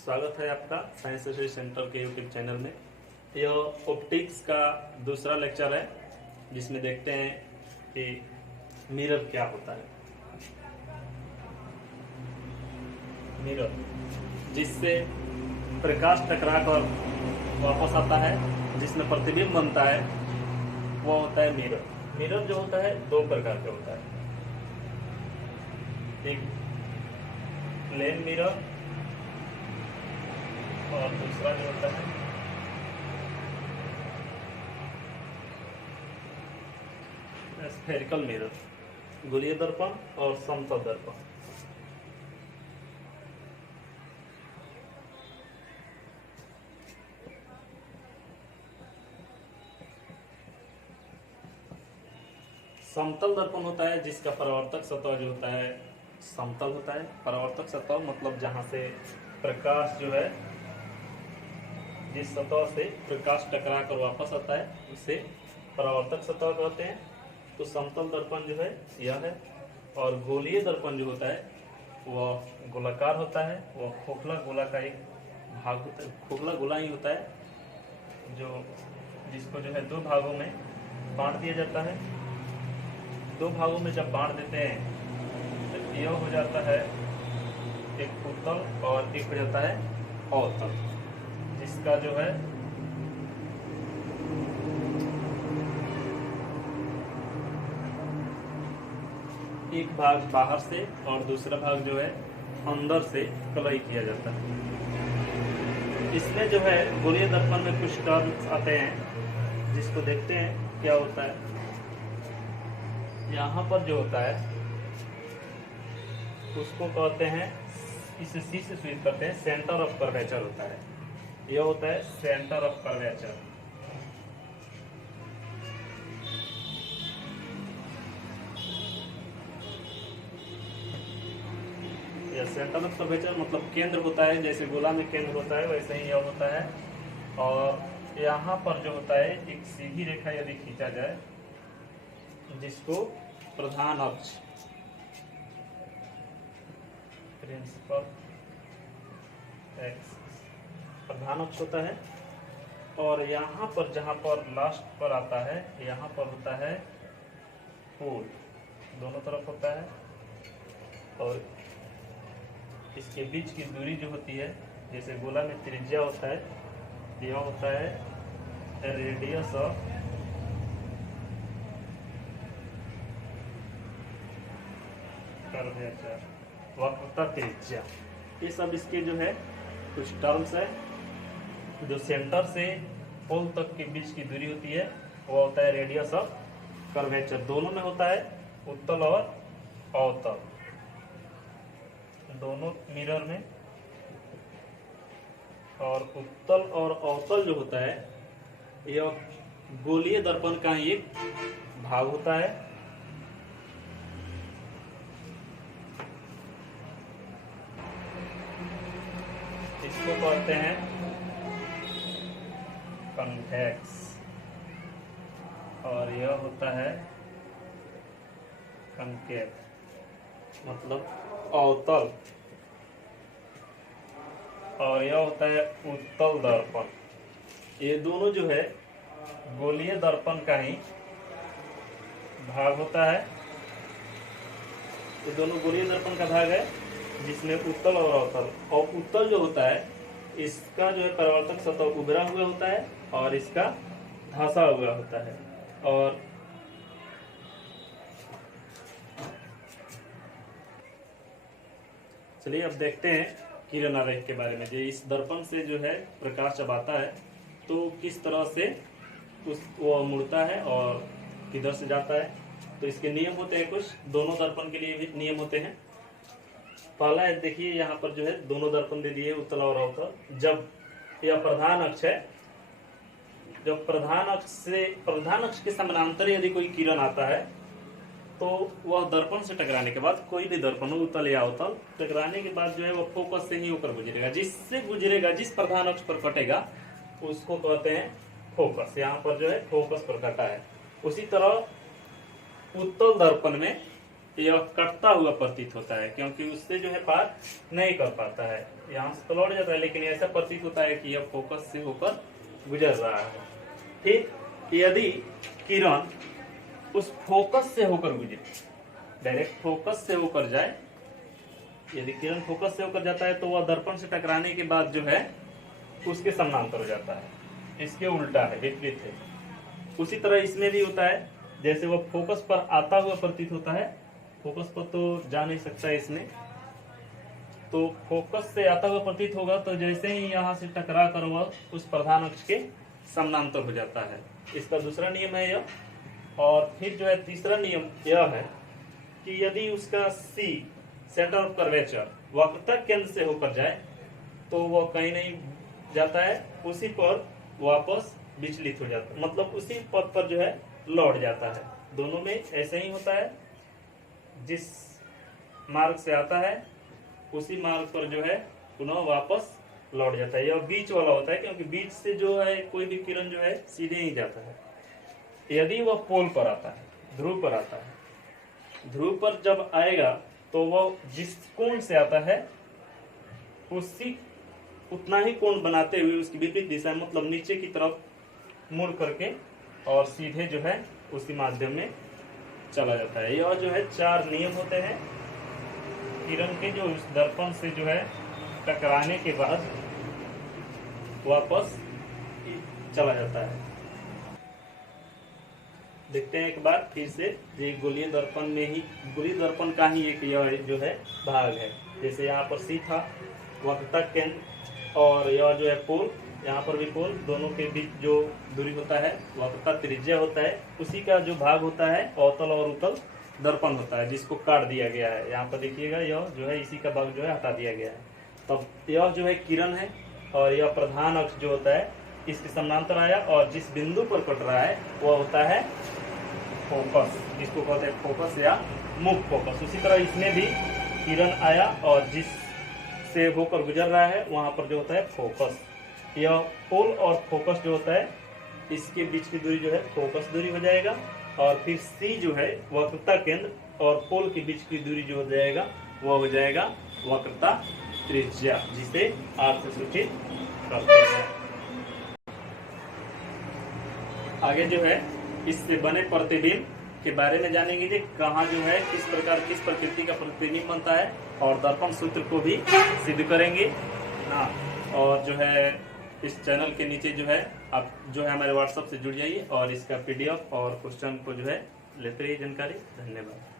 स्वागत है आपका साइंस स्टडी सेंटर के यूट्यूब चैनल में। यह ऑप्टिक्स का दूसरा लेक्चर है जिसमें देखते हैं कि मिरर क्या होता है। मिरर जिससे प्रकाश टकरा कर वापस आता है, जिसमें प्रतिबिंब बनता है, वो होता है मिरर। मिरर जो होता है दो प्रकार का होता है, एक प्लेन मिरर और दूसरा जो होता है स्फेरिकल मिरर, गोलीय दर्पण और समतल दर्पण। समतल दर्पण होता है जिसका परावर्तक सतह जो होता है समतल होता है। परावर्तक सतह मतलब जहां से प्रकाश जो है, जिस सतह से प्रकाश टकरा कर वापस आता है उसे परावर्तक सतह कहते हैं। तो समतल दर्पण जो है यह है। और गोलीय दर्पण जो होता है वह गोलाकार होता है, वह खोखला गोला का एक भाग होता है, खोखला गोला ही होता है, जो जिसको जो है दो भागों में बांट दिया जाता है। दो भागों में जब बांट देते हैं तो यह हो जाता है एक उत्तल और एक हो जाता है अवतल, जिसका जो है एक भाग बाहर से और दूसरा भाग जो है अंदर से कलई किया जाता है। इसमें जो है गोलीय दर्पण में कुछ टर्म्स आते हैं जिसको देखते हैं क्या होता है। यहाँ पर जो होता है उसको कहते हैं, इसे सी से स्वीप करते हैं, सेंटर ऑफ कर्वेचर होता है। यह होता है सेंटर ऑफ कर्वेचर। यह सेंटर ऑफ कर्वेचर मतलब केंद्र होता है, जैसे गोला में केंद्र होता है वैसे ही यह होता है। और यहाँ पर जो होता है एक सीधी रेखा यदि खींचा जाए जिसको प्रधान अक्ष प्रिंसिपल एक्स प्रधान अक्ष होता है। और यहाँ पर जहाँ पर लास्ट पर आता है यहाँ पर होता है पोल, दोनों तरफ होता है। और इसके बीच की दूरी जो होती है, जैसे गोला में त्रिज्या होता है, यह होता है रेडियस ऑफ कर्वेचर, वक्रता त्रिज्या। ये सब इसके जो है कुछ टर्म्स है। जो सेंटर से पोल तक के बीच की दूरी होती है वो होता है रेडियस ऑफ कर्वेचर। दोनों में होता है उत्तल और अवतल, दोनों मिरर में। और उत्तल और अवतल जो होता है यह गोलीय दर्पण का ही एक भाग होता है। इसको कहते हैं कन्वेक्स और यह होता है कनकेव मतलब अवतल। और यह होता है उत्तल दर्पण। ये दोनों जो है गोलीय दर्पण का ही भाग होता है। ये दोनों गोलीय दर्पण का भाग है जिसमें उत्तल और अवतल। और उत्तल जो होता है इसका जो है परावर्तक सतह उभरा हुआ होता है और इसका धंसा हुआ होता है। और चलिए अब देखते हैं किरण आरेख के बारे में। जो इस दर्पण से जो है प्रकाश जब आता है तो किस तरह से वो मुड़ता है और किधर से जाता है। तो इसके नियम होते हैं कुछ, दोनों दर्पण के लिए भी नियम होते हैं। पहला है, देखिए यहाँ पर जो है दोनों दर्पण दे दिए उत्तल और अवतल। जब यह प्रधान अक्ष है, जब प्रधान अक्ष के समानांतर यदि कोई किरण आता है तो वह दर्पण से टकराने के बाद, कोई भी दर्पण उत्तल या अवतल, टकराने के बाद जो है वह फोकस से ही होकर गुजरेगा। जिससे गुजरेगा, जिस प्रधान अक्ष पर कटेगा उसको कहते हैं फोकस। यहाँ पर जो है फोकस पर कटा है। उसी तरह उत्तल दर्पण में यह कटता हुआ प्रतीत होता है, क्योंकि उससे जो है पार नहीं कर पाता है, यहाँ से तो लौट जाता है, लेकिन ऐसा प्रतीत होता है कि यह फोकस से होकर गुजर रहा है। ठीक, यदि किरण उस फोकस से होकर गुजरे, डायरेक्ट फोकस से होकर जाए, यदि किरण फोकस से होकर जाता है तो वह दर्पण से टकराने के बाद जो है उसके समानांतर हो जाता है, इसके उल्टा है, विपरीत है। उसी तरह इसमें भी होता है, जैसे वह फोकस पर आता हुआ प्रतीत होता है, फोकस पर तो जा नहीं सकता है इसमें, तो फोकस से आता हुआ प्रतीत होगा तो जैसे ही यहाँ से टकरा कर वह उस प्रधान अक्ष के समानांतर हो जाता है। इसका दूसरा नियम है यह। और फिर जो है तीसरा नियम यह है कि यदि उसका सी सेंटर ऑफ कर्वेचर वक्रता केंद्र से होकर जाए तो वह कहीं नहीं जाता है, उसी पर वापस विचलित हो जाता है, मतलब उसी पद पर जो है लौट जाता है। दोनों में ऐसे ही होता है, जिस मार्ग से आता है उसी मार्ग पर जो है पुनः वापस लौट जाता है। यह बीच वाला होता है, क्योंकि बीच से जो है कोई भी किरण जो है सीधे ही जाता है। यदि वह पोल पर आता है, ध्रुव पर आता है, ध्रुव पर जब आएगा तो वह जिस कोण से आता है उसी उतना ही कोण बनाते हुए उसकी विपरीत दिशा, मतलब नीचे की तरफ मुड़ करके और सीधे जो है उसी माध्यम में चला जाता है। यह जो है 4 नियम होते हैं किरण के, जो उस दर्पण से जो है टकराने के बाद वापस चला जाता है। देखते हैं एक बार फिर से, ये गोलीय दर्पण में ही, गोलीय दर्पण का ही एक यह जो है भाग है। जैसे यहाँ पर सी था वक्रता केंद्र, और यह जो है पोल, यहाँ पर भी पोल, दोनों के बीच जो दूरी होता है वक्रता त्रिज्या होता है, उसी का जो भाग होता है अवतल और उत्तल दर्पण होता है, जिसको काट दिया गया है। यहाँ पर देखिएगा यह जो है इसी का भाग जो है हटा दिया गया है। तब यह जो है किरण है, और यह प्रधान अक्ष जो होता है इसके समानांतर आया, और जिस बिंदु पर कट रहा है वह होता है फोकस, इसको कहते हैं फोकस या मुख्य फोकस। उसी तरह इसमें भी किरण आया और जिस से होकर गुजर रहा है वहां पर जो होता है फोकस। यह पोल और फोकस जो होता है इसके बीच की दूरी जो है फोकस दूरी हो जाएगा, और फिर सी जो है वक्रता केंद्र और पोल के बीच की दूरी जो हो जाएगा वह हो जाएगा वक्रता त्रिज्या, जिसे आर से सूचित करते हैं। आगे जो है इससे बने प्रतिबिंब के बारे में जानेंगे कि कहाँ जो है किस प्रकार किस प्रकृति का प्रतिबिंब बनता है, और दर्पण सूत्र को भी सिद्ध करेंगे ना। और जो है इस चैनल के नीचे जो है आप जो है हमारे व्हाट्सएप से जुड़ जाइए और इसका PDF और क्वेश्चन को जो है लेते रहिए जानकारी। धन्यवाद।